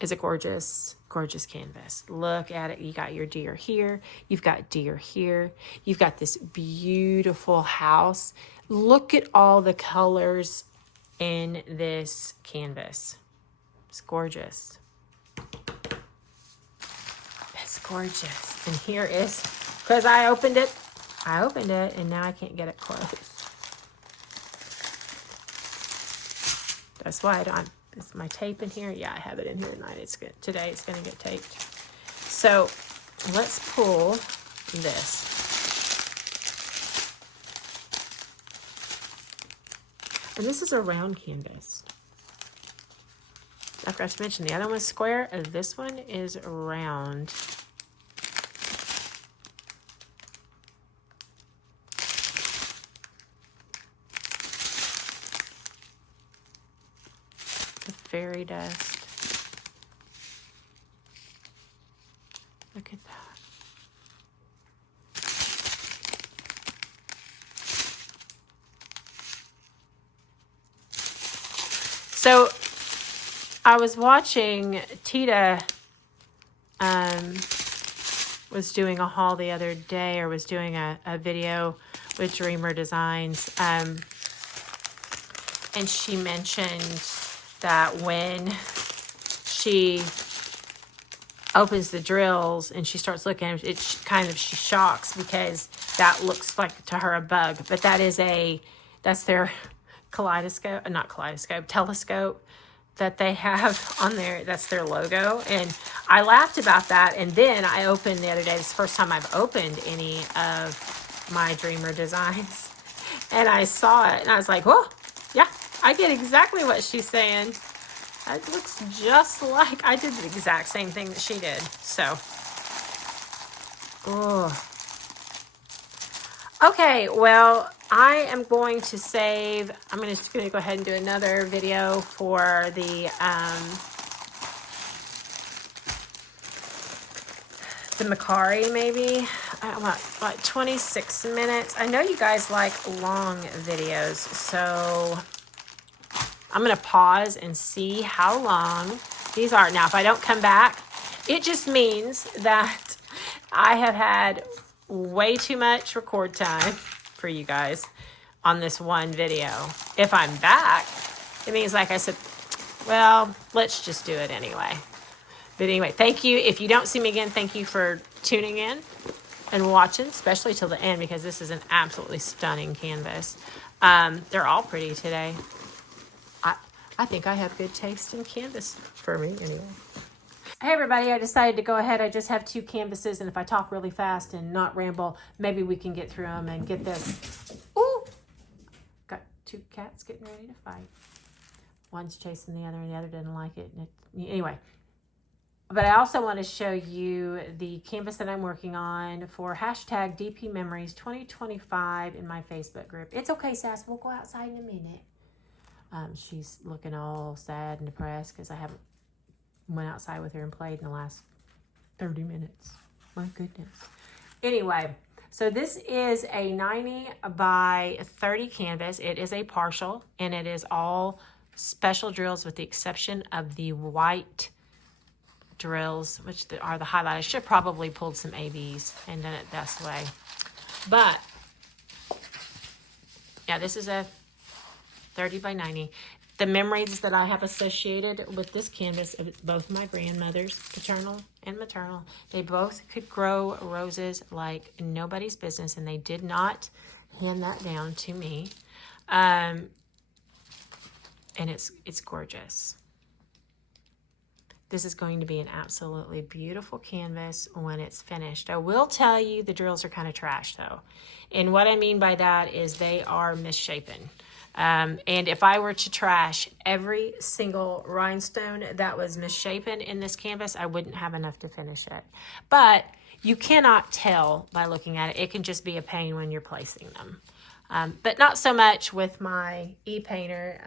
is a gorgeous, gorgeous canvas. Look at it. You got your deer here. You've got deer here. You've got this beautiful house. Look at all the colors in this canvas. It's gorgeous. It's gorgeous. And here is, because I opened it, and now I can't get it closed. That's why I don't. Is my tape in here? Yeah, I have it in here tonight. It's good. Today it's going to get taped. So let's pull this. And this is a round canvas. I forgot to mention the other one's square. This one is round. Fairy dust. Look at that. So I was watching Tita was doing a haul the other day, or was doing a video with Dreamer Designs, and she mentioned that when she opens the drills and she starts looking, it kind of, she shocks because that looks like to her a bug, but that's their telescope that they have on there. That's their logo. And I laughed about that. And then I opened the other day, it's the first time I've opened any of my Dreamer Designs, and I saw it and I was like, whoa, yeah, I get exactly what she's saying. It looks just like I did the exact same thing that she did. So, oh. Okay, well, I am going to save, I'm just going to go ahead and do another video for the Mercari, maybe. What, 26 minutes? I know you guys like long videos, so I'm going to pause and see how long these are. Now, if I don't come back, it just means that I have had way too much record time for you guys on this one video. If I'm back, it means, like I said, well, let's just do it anyway. But anyway, thank you. If you don't see me again, thank you for tuning in and watching, especially till the end, because this is an absolutely stunning canvas. They're all pretty today. I think I have good taste in canvas for me anyway. Hey everybody, I decided to go ahead. I just have 2 canvases, and if I talk really fast and not ramble, maybe we can get through them and get this. Ooh! Got 2 cats getting ready to fight. One's chasing the other and the other doesn't like it. Anyway, but I also want to show you the canvas that I'm working on for hashtag DP Memories 2025 in my Facebook group. It's okay, Sass. We'll go outside in a minute. She's looking all sad and depressed because I haven't went outside with her and played in the last 30 minutes. My goodness. Anyway, so this is a 90 by 30 canvas. It is a partial, and it is all special drills with the exception of the white drills, which are the highlight. I should have probably pulled some ABs and done it this way. But, yeah, this is a 30 by 90. The memories that I have associated with this canvas of both my grandmothers, paternal and maternal, they both could grow roses like nobody's business, and they did not hand that down to me. And it's gorgeous. This is going to be an absolutely beautiful canvas when it's finished. I will tell you the drills are kind of trash though. And what I mean by that is they are misshapen. And if I were to trash every single rhinestone that was misshapen in this canvas, I wouldn't have enough to finish it. But you cannot tell by looking at it. It can just be a pain when you're placing them. But not so much with my e-painter.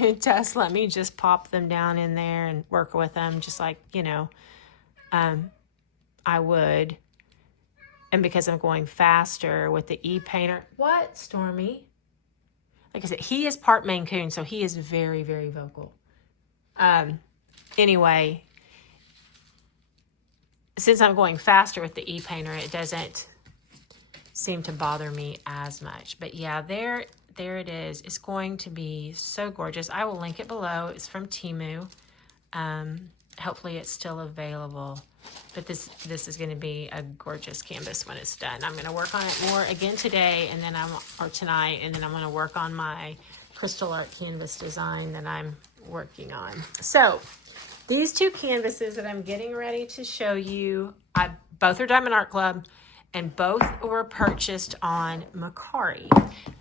It does let me just pop them down in there and work with them just like, you know, I would. And because I'm going faster with the e-painter. What, Stormy? like I said, he is part Maine Coon, so he is very, very vocal. Anyway, since I'm going faster with the e-painter, it doesn't seem to bother me as much. But yeah, there it is. It's going to be so gorgeous. I will link it below. It's from Temu. Hopefully it's still available. But this is going to be a gorgeous canvas when it's done. I'm going to work on it more again today, and then tonight, and then I'm going to work on my crystal art canvas design that I'm working on. So these two canvases that I'm getting ready to show you, both are Diamond Art Club, and both were purchased on Mercari.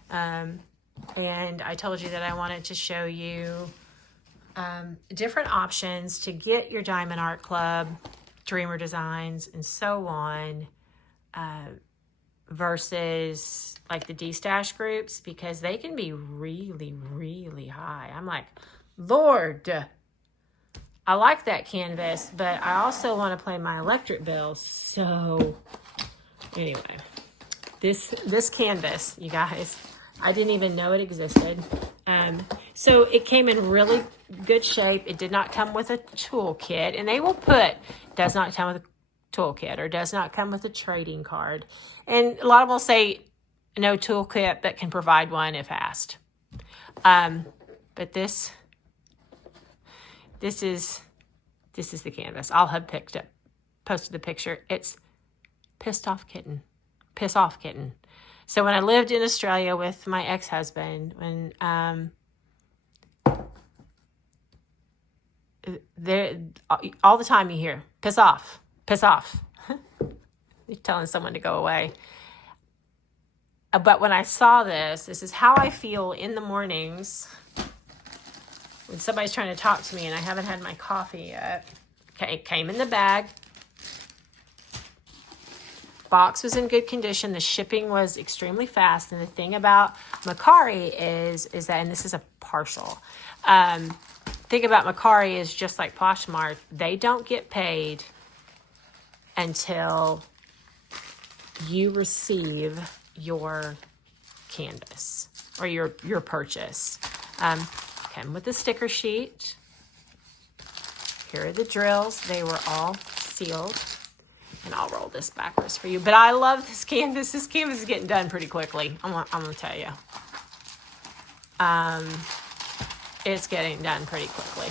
And I told you that I wanted to show you different options to get your Diamond Art Club, Dreamer Designs, and so on, versus like the D-Stash groups, because they can be really, really high. I'm like, Lord, I like that canvas, but I also want to play my electric bill. So anyway, this canvas, you guys, I didn't even know it existed. So it came in really good shape. It did not come with a toolkit, and they will put does not come with a toolkit or does not come with a trading card. And a lot of them will say no toolkit, but can provide one if asked. But this is the canvas. I'll have posted the picture. It's Piss Off Kitten. So when I lived in Australia with my ex-husband, when all the time you hear piss off. You're telling someone to go away. But when I saw this is how I feel in the mornings when somebody's trying to talk to me and I haven't had my coffee yet. Okay, it came in the bag. Box was in good condition. The shipping was extremely fast. And the thing about Mercari is that, and this is a partial, thing about Mercari is just like Poshmark, they don't get paid until you receive your canvas or your purchase. Came with the sticker sheet. Here are the drills. They were all sealed. And I'll roll this backwards for you. But I love this canvas. This canvas is getting done pretty quickly. I'm going to tell you. It's getting done pretty quickly.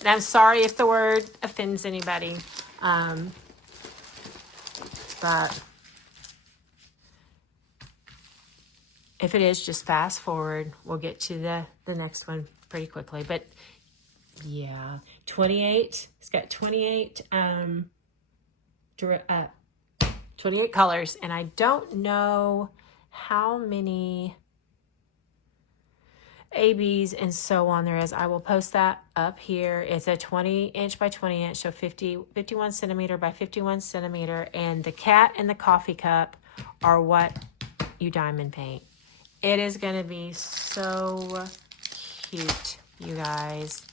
And I'm sorry if the word offends anybody. But if it is, just fast forward. We'll get to the next one pretty quickly. But yeah, 28. It's got 28 28 colors, and I don't know how many ABs and so on there is. I will post that up here. It's a 20 inch by 20 inch, so 51 centimeter by 51 centimeter, and the cat and the coffee cup are what you diamond paint. It is going to be so cute, you guys.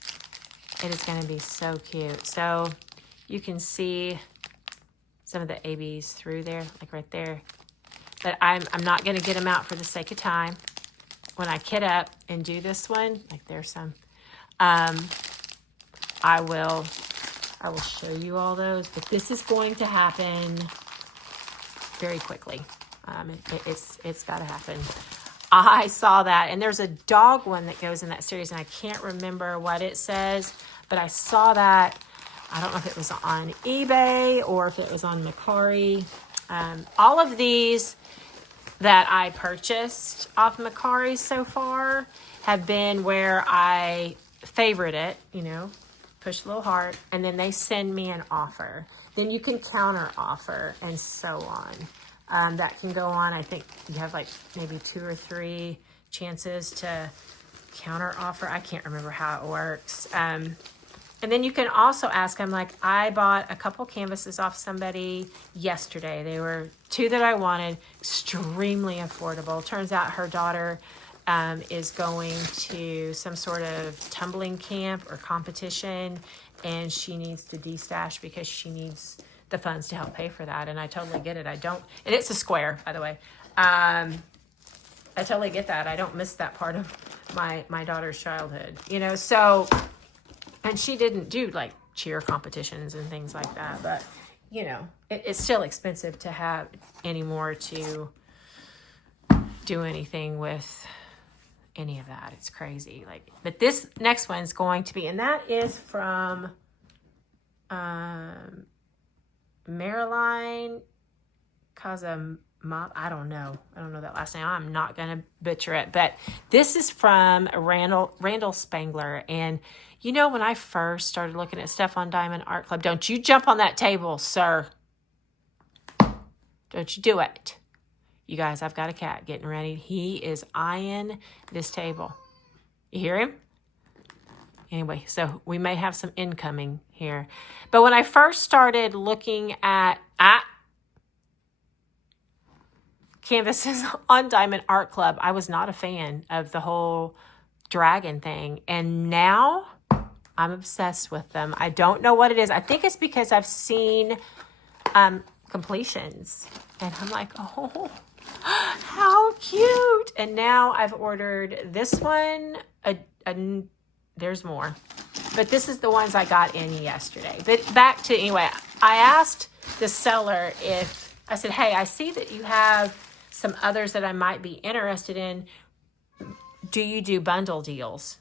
It is going to be so cute. So you can see some of the ABs through there, like right there. But I'm not going to get them out for the sake of time. When I kit up and do this one, like there's some, I will show you all those. But this is going to happen very quickly. It's got to happen. I saw that, and there's a dog one that goes in that series, and I can't remember what it says, but I saw that. I don't know if it was on eBay or if it was on Mercari. All of these that I purchased off Mercari so far have been where I favorite it, push a little heart, and then they send me an offer. Then you can counter offer and so on. That can go on. I think you have like maybe 2 or 3 chances to counter offer. I can't remember how it works. And then you can also ask them, like I bought a couple canvases off somebody yesterday. They were 2 that I wanted, extremely affordable. Turns out her daughter is going to some sort of tumbling camp or competition, and she needs to de-stash because she needs the funds to help pay for that. And I totally get it. And it's a square, by the way. I totally get that. I don't miss that part of my daughter's childhood, you know. So, and she didn't do like cheer competitions and things like that, but you know, it's still expensive to have anymore to do anything with any of that. It's crazy. Like, but this next one's going to be, and that is from Marilyn Kazam. I don't know that last name. I'm not going to butcher it, but this is from Randall Spangler. And you know, when I first started looking at stuff on Diamond Art Club, don't you jump on that table, sir. Don't you do it. You guys, I've got a cat getting ready. He is eyeing this table. You hear him? Anyway, so we may have some incoming here. But when I first started looking at canvases on Diamond Art Club, I was not a fan of the whole dragon thing. And now I'm obsessed with them. I don't know what it is. I think it's because I've seen completions. And I'm like, oh, how cute. And now I've ordered this one. There's more. But this is the ones I got in yesterday. But back to, anyway, I asked the seller I said, hey, I see that you have some others that I might be interested in. Do you do bundle deals?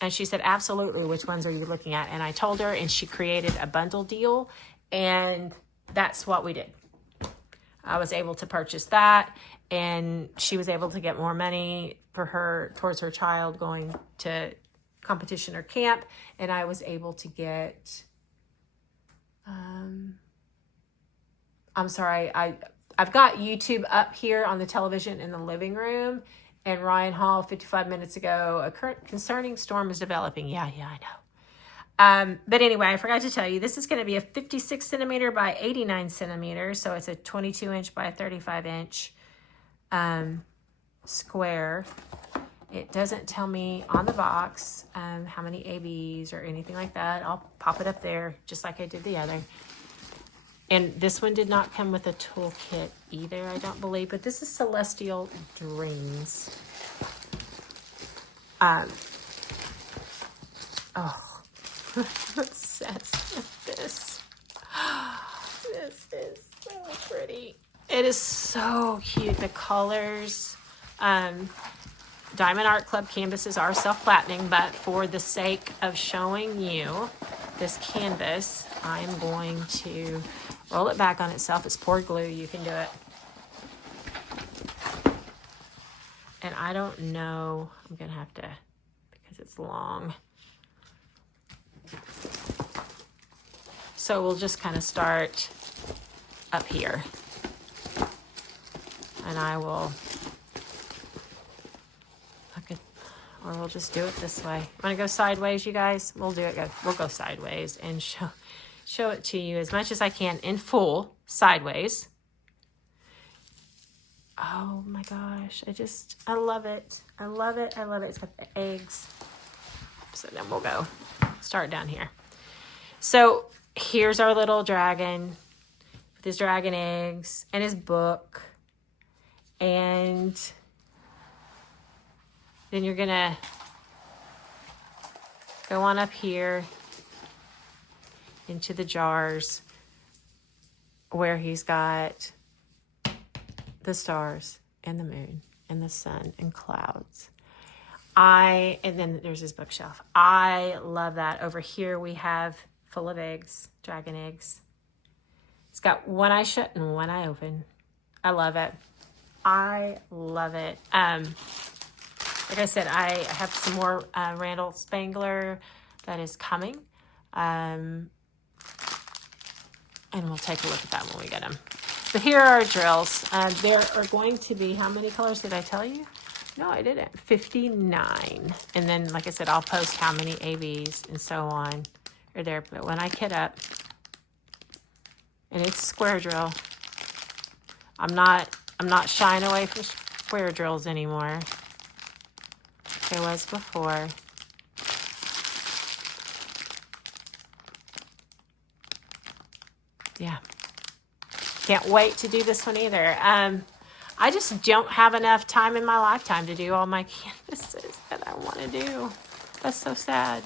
And she said, absolutely. Which ones are you looking at? And I told her, and she created a bundle deal. And that's what we did. I was able to purchase that. And she was able to get more money towards her child going to competition or camp. And I was able to get, I'm sorry, I've got YouTube up here on the television in the living room, and Ryan Hall 55 minutes ago, a current concerning storm is developing. Yeah, I know. But anyway, I forgot to tell you, this is going to be a 56 centimeter by 89 centimeters. So it's a 22 inch by a 35 inch square. It doesn't tell me on the box how many ABs or anything like that. I'll pop it up there just like I did the other. And this one did not come with a toolkit either, I don't believe. But this is Celestial Dreams. Oh, I'm obsessed with this. This is so pretty. It is so cute. The colors. Diamond Art Club canvases are self-flattening, but for the sake of showing you this canvas, I'm going to roll it back on itself. It's poured glue. You can do it. And I don't know. I'm going to have to, because it's long. So we'll just kind of start up here. And I will, or we'll just do it this way. Want to go sideways, you guys? We'll do it. We'll go sideways and show it to you as much as I can in full sideways. Oh my gosh. I love it. I love it. I love it. It's got the eggs. So then we'll go start down here. So here's our little dragon with his dragon eggs and his book. And then you're going to go on up here into the jars where he's got the stars and the moon and the sun and clouds. And then there's his bookshelf. I love that. Over here we have full of eggs, dragon eggs. It's got one eye shut and one eye open. I love it. I love it. Like I said, I have some more Randall Spangler that is coming. And we'll take a look at that when we get them. But here are our drills. There are going to be, how many colors did I tell you? No, I didn't. 59. And then, like I said, I'll post how many ABs and so on are there. But when I kit up, and it's square drill, I'm not shying away from square drills anymore. There was before. Yeah, Can't wait to do this one either. I just don't have enough time in my lifetime to do all my canvases that I want to do. That's so sad.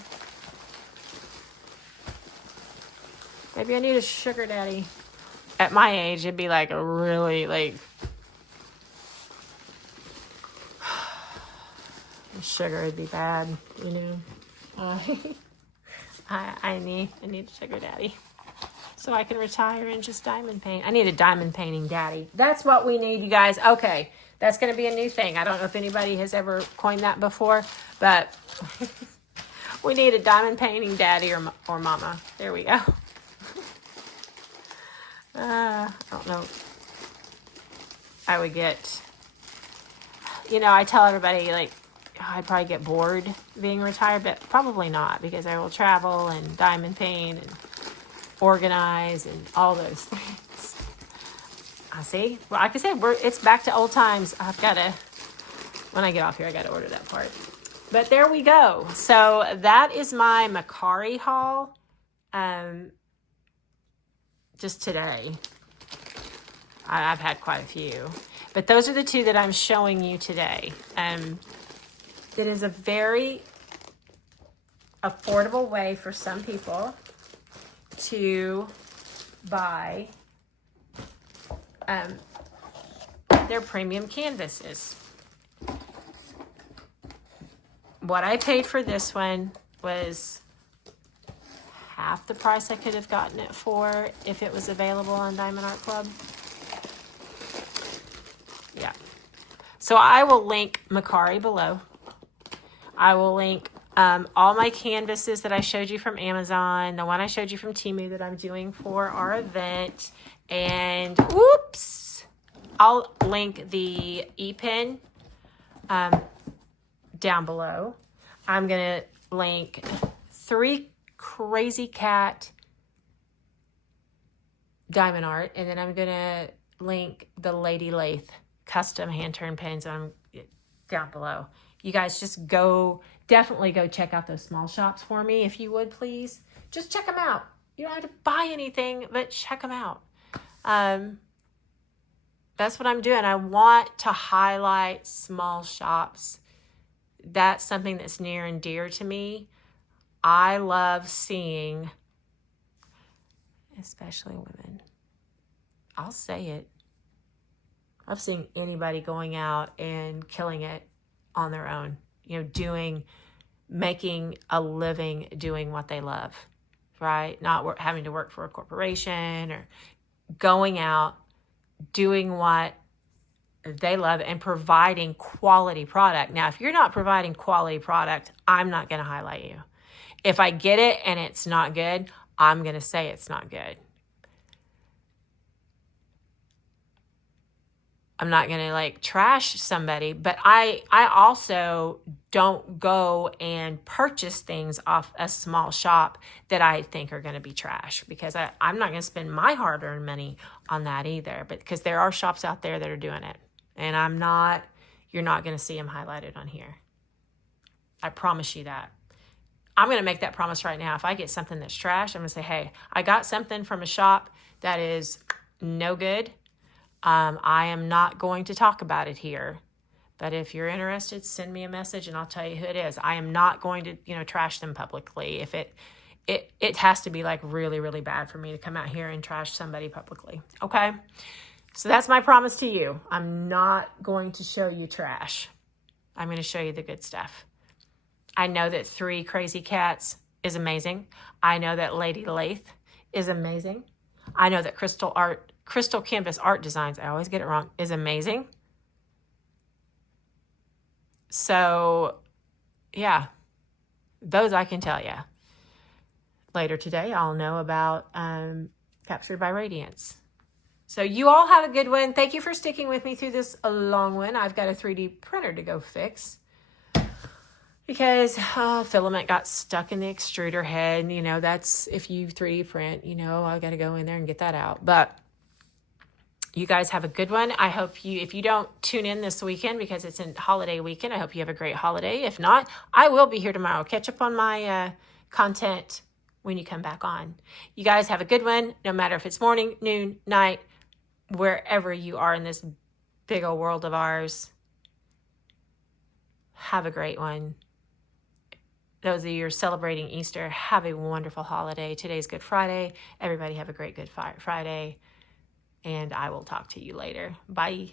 Maybe I need a sugar daddy. At my age, it'd be like a really, like, sugar would be bad, you know. I need a sugar daddy so I can retire and just diamond paint. I need a diamond painting daddy. That's what we need, you guys. Okay, that's going to be a new thing. I don't know if anybody has ever coined that before, but we need a diamond painting daddy or mama. There we go. I don't know. I would get, you know, I tell everybody, like, I'd probably get bored being retired, but probably not, because I will travel and diamond paint and organize and all those things. I see. Well, like I said, it's back to old times. I've got to, when I get off here, I got to order that part. But there we go. So that is my Mercari haul. Just today. I've had quite a few. But those are the two that I'm showing you today. It is a very affordable way for some people to buy their premium canvases. What I paid for this one was half the price I could have gotten it for if it was available on Diamond Art Club. Yeah. So I will link Mercari below. I will link all my canvases that I showed you from Amazon, the one I showed you from Temu that I'm doing for our event, and whoops, I'll link the e-pen down below. I'm going to link 3 Krazy Kat diamond art, and then I'm going to link the Lathe custom hand-turned pens down below. You guys just definitely go check out those small shops for me, if you would, please. Just check them out. You don't have to buy anything, but check them out. That's what I'm doing. I want to highlight small shops. That's something that's near and dear to me. I love seeing, especially women, I'll say it, I've seen anybody going out and killing it on their own, you know, making a living doing what they love, right? Not having to work for a corporation, or going out, doing what they love and providing quality product. Now, if you're not providing quality product, I'm not going to highlight you. If I get it and it's not good, I'm going to say it's not good. I'm not going to like trash somebody, but I also don't go and purchase things off a small shop that I think are going to be trash, because I'm not going to spend my hard-earned money on that either. But because there are shops out there that are doing it, and you're not going to see them highlighted on here. I promise you that. I'm going to make that promise right now. If I get something that's trash, I'm going to say, hey, I got something from a shop that is no good. I am not going to talk about it here, but if you're interested, send me a message and I'll tell you who it is. I am not going to, trash them publicly. If it has to be like really, really bad for me to come out here and trash somebody publicly. Okay. So that's my promise to you. I'm not going to show you trash. I'm going to show you the good stuff. I know that 3 Krazy Kats is amazing. I know that Lady Lathe is amazing. I know that Crystal Canvas Art Designs, I always get it wrong, is amazing. So, yeah, those I can tell you. Later today, I'll know about Captured by Radiance. So you all have a good one. Thank you for sticking with me through this long one. I've got a 3D printer to go fix, because filament got stuck in the extruder head. And, that's, if you 3D print, I got to go in there and get that out. But you guys have a good one. I hope if you don't tune in this weekend because it's a holiday weekend, I hope you have a great holiday. If not, I will be here tomorrow. Catch up on my content when you come back on. You guys have a good one, no matter if it's morning, noon, night, wherever you are in this big old world of ours, have a great one. Those of you who are celebrating Easter, have a wonderful holiday. Today's Good Friday. Everybody have a great Good Friday. And I will talk to you later. Bye.